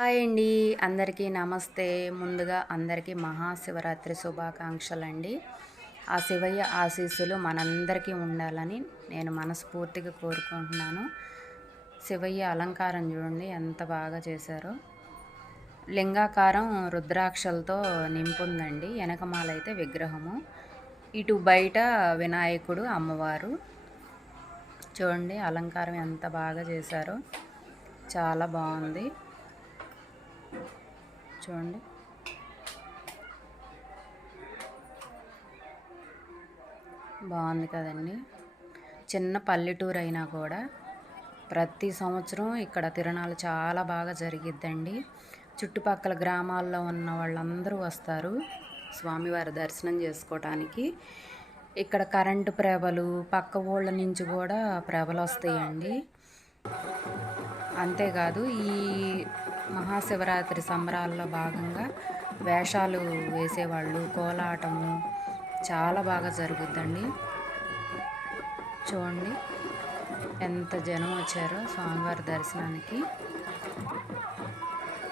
Hi అండి. అందరికీ నమస్తే. ముందుగా అందరికీ మహాశివరాత్రి శుభాకాంక్షలండి. ఆ శివయ్య ఆశీస్సులు మనందరికీ ఉండాలని నేను మనస్ఫూర్తిగా కోరుకుంటున్నాను. శివయ్య అలంకారం చూడండి ఎంత బాగా చేశారో. లింగాకారం రుద్రాక్షలతో నింపుందండి. వెనకమాలైతే విగ్రహము. ఇటు బయట వినాయకుడు, అమ్మవారు. చూడండి అలంకారం ఎంత బాగా చేశారో. చాలా బాగుంది. చూడండి బాగుంది కదండి. చిన్న పల్లెటూరు అయినా కూడా ప్రతి సంవత్సరం ఇక్కడ తిరణాలు చాలా బాగా జరిగిద్దండి. చుట్టుపక్కల గ్రామాల్లో ఉన్న వాళ్ళందరూ వస్తారు స్వామివారి దర్శనం చేసుకోవటానికి. ఇక్కడ కరెంటు ప్రభలు పక్క ఊళ్ళ నుంచి కూడా ప్రభలు వస్తాయండి. అంతేకాదు ఈ మహాశివరాత్రి సంబరాల్లో భాగంగా వేషాలు వేసేవాళ్ళు, కోలాటము చాలా బాగా జరుగుద్దండి. చూడండి ఎంత జనం వచ్చారో స్వామివారి దర్శనానికి.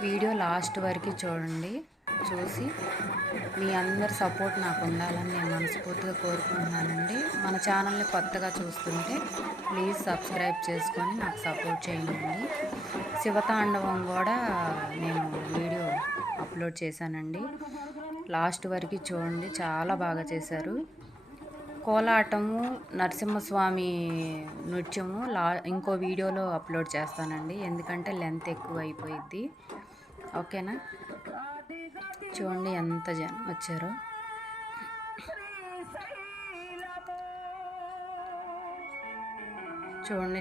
వీడియో లాస్ట్ వరకు చూడండి. చూసి మీ అందరి సపోర్ట్ నాకు ఉండాలని నేను మనస్ఫూర్తిగా కోరుకుంటున్నానండి. మన ఛానల్ని కొత్తగా చూస్తుంటే ప్లీజ్ సబ్స్క్రైబ్ చేసుకొని నాకు సపోర్ట్ చేయండి. శివతాండవం కూడా నేను వీడియో అప్లోడ్ చేశానండి. లాస్ట్ వరకు చూడండి, చాలా బాగా చేశారు. కోలాటము, నరసింహస్వామి నృత్యము ఇంకో వీడియోలో అప్లోడ్ చేస్తానండి, ఎందుకంటే లెంత్ ఎక్కువ అయిపోయిద్ది. ఓకేనా? చూడండి ఎంత జనం వచ్చారో. చూడండి